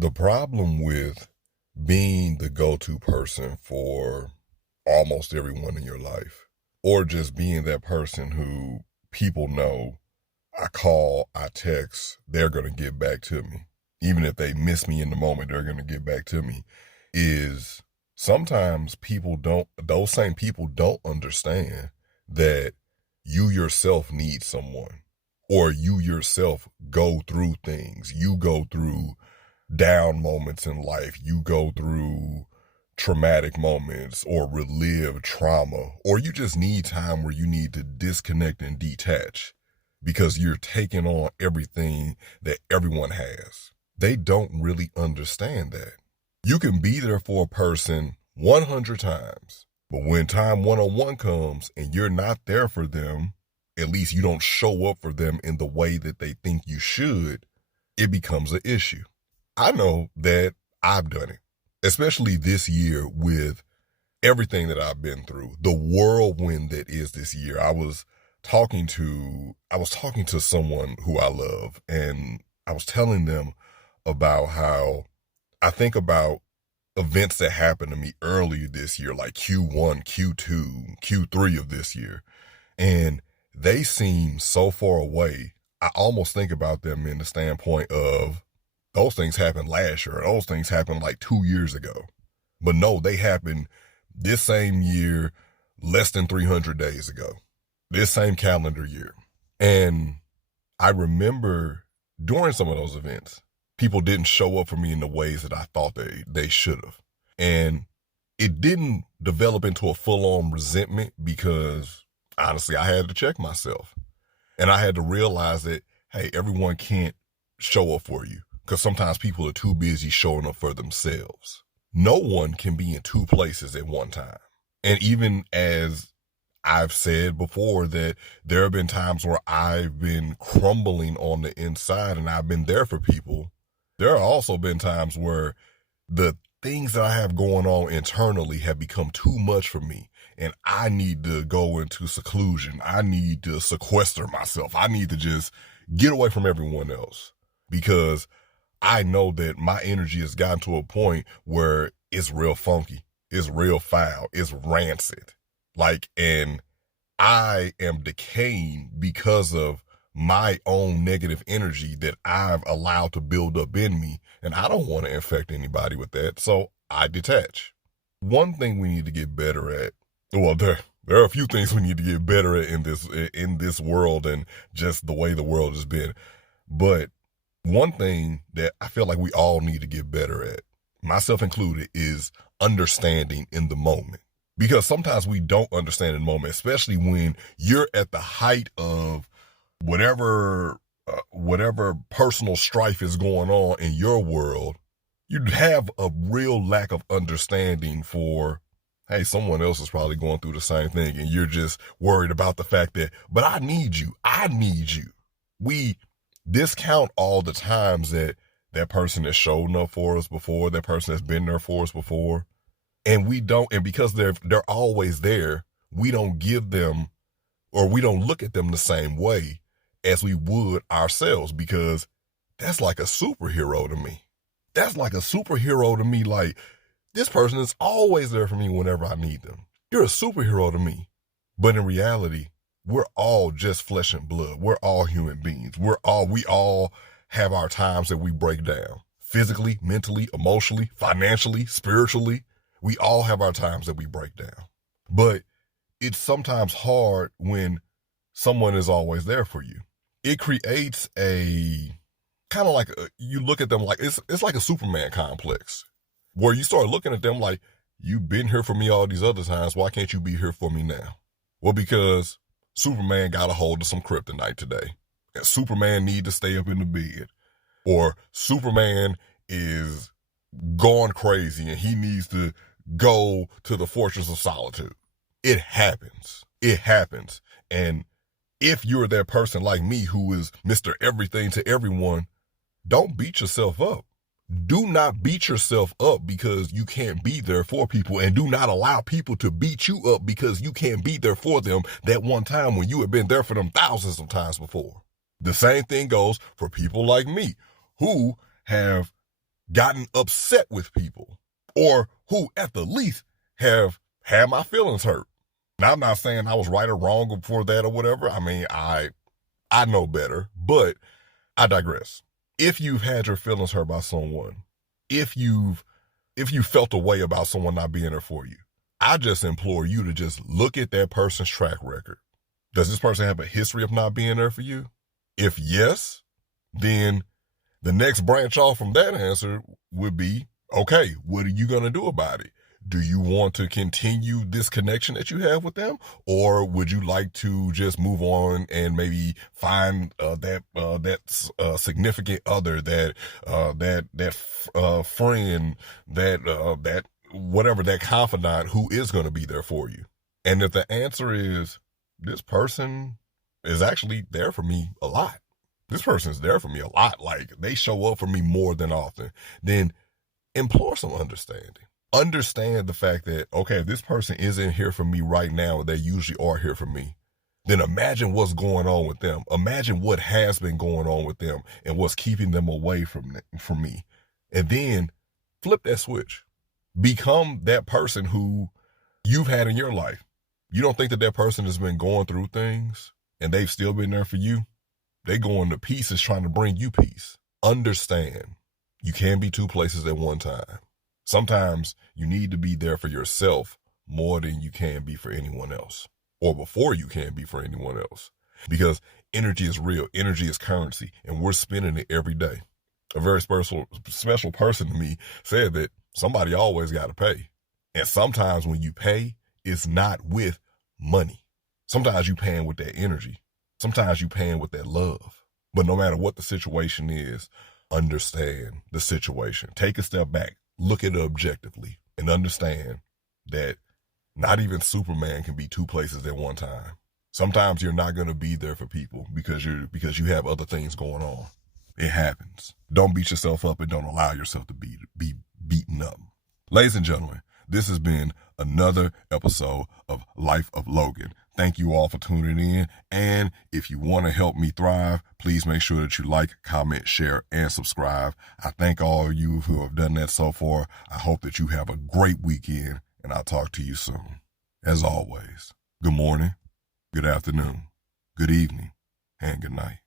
The problem with being the go-to person for almost everyone in your life, or just being that person who people know I call, I text, they're going to get back to me. Even if they miss me in the moment, they're going to get back to me, is sometimes those same people don't understand that you yourself need someone, or you yourself go through things. You go through down moments in life. You go through traumatic moments or relive trauma, or you just need time where you need to disconnect and detach because you're taking on everything that everyone has. They don't really understand that. You can be there for a person 100 times, but when time one-on-one comes and you're not there for them, at least you don't show up for them in the way that they think you should, it becomes an issue. I know that I've done it, especially this year with everything that I've been through, the whirlwind that is this year. I was talking to someone who I love, and I was telling them about how I think about events that happened to me earlier this year, like Q1, Q2, Q3 of this year, and they seem so far away. I almost think about them in the standpoint of those things happened last year. Those things happened like 2 years ago. But no, they happened this same year, less than 300 days ago, this same calendar year. And I remember during some of those events, people didn't show up for me in the ways that I thought they should have. And it didn't develop into a full-on resentment because, honestly, I had to check myself. And I had to realize that, hey, everyone can't show up for you because sometimes people are too busy showing up for themselves. No one can be in two places at one time. And even as I've said before, that there have been times where I've been crumbling on the inside and I've been there for people. There have also been times where the things that I have going on internally have become too much for me, and I need to go into seclusion. I need to sequester myself. I need to just get away from everyone else because I know that my energy has gotten to a point where it's real funky. It's real foul. It's rancid. And I am decaying because of my own negative energy that I've allowed to build up in me. And I don't want to infect anybody with that. So I detach. One thing we need to get better at, well, there are a few things we need to get better at in this world and just the way the world has been. But one thing that I feel like we all need to get better at, myself included, is understanding in the moment. Because sometimes we don't understand in the moment, especially when you're at the height of whatever personal strife is going on in your world. You have a real lack of understanding for, hey, someone else is probably going through the same thing, and you're just worried about the fact that, but I need you. We discount all the times that person has shown up for us before, that person has been there for us before. And because they're always there, we don't give them, or we don't look at them the same way as we would ourselves, because that's like a superhero to me. Like, this person is always there for me whenever I need them. You're a superhero to me. But in reality, we're all just flesh and blood. We're all human beings. We all have our times that we break down. Physically, mentally, emotionally, financially, spiritually. We all have our times that we break down. But it's sometimes hard when someone is always there for you. It creates a kind of like, you look at them like, it's like a Superman complex, where you start looking at them like, you've been here for me all these other times. Why can't you be here for me now? Well, because Superman got a hold of some kryptonite today. And Superman need to stay up in the bed. Or Superman is gone crazy and he needs to go to the Fortress of Solitude. It happens. And if you're that person like me who is Mr. Everything to everyone, don't beat yourself up. Do not beat yourself up because you can't be there for people, and do not allow people to beat you up because you can't be there for them that one time when you have been there for them thousands of times before. The same thing goes for people like me who have gotten upset with people, or who at the least have had my feelings hurt. Now, I'm not saying I was right or wrong before that or whatever. I mean, I know better, but I digress. If you've had your feelings hurt by someone, if you felt a way about someone not being there for you, I just implore you to just look at that person's track record. Does this person have a history of not being there for you? If yes, then the next branch off from that answer would be, okay, what are you going to do about it? Do you want to continue this connection that you have with them, or would you like to just move on and maybe find that significant other, that friend, that whatever, that confidant who is going to be there for you? And if the answer is, this person is actually there for me a lot, this person is there for me a lot, like they show up for me more than often, then implore some understanding. Understand the fact that, okay, if this person isn't here for me right now, they usually are here for me, then imagine what's going on with them. Imagine what has been going on with them and what's keeping them away from me. And then flip that switch. Become that person who you've had in your life. You don't think that that person has been going through things and they've still been there for you? They going to pieces trying to bring you peace. Understand, you can't be two places at one time. Sometimes you need to be there for yourself more than you can be for anyone else, or before you can be for anyone else, because energy is real. Energy is currency, and we're spending it every day. A very special person to me said that somebody always got to pay. And sometimes when you pay, it's not with money. Sometimes you paying with that energy. Sometimes you paying with that love. But no matter what the situation is, understand the situation. Take a step back. Look at it objectively and understand that not even Superman can be two places at one time. Sometimes you're not going to be there for people because you have other things going on. It happens. Don't beat yourself up and don't allow yourself to be beaten up. Ladies and gentlemen, this has been another episode of Life of Logan. Thank you all for tuning in. And if you want to help me thrive, please make sure that you like, comment, share, and subscribe. I thank all of you who have done that so far. I hope that you have a great weekend, and I'll talk to you soon. As always, good morning, good afternoon, good evening, and good night.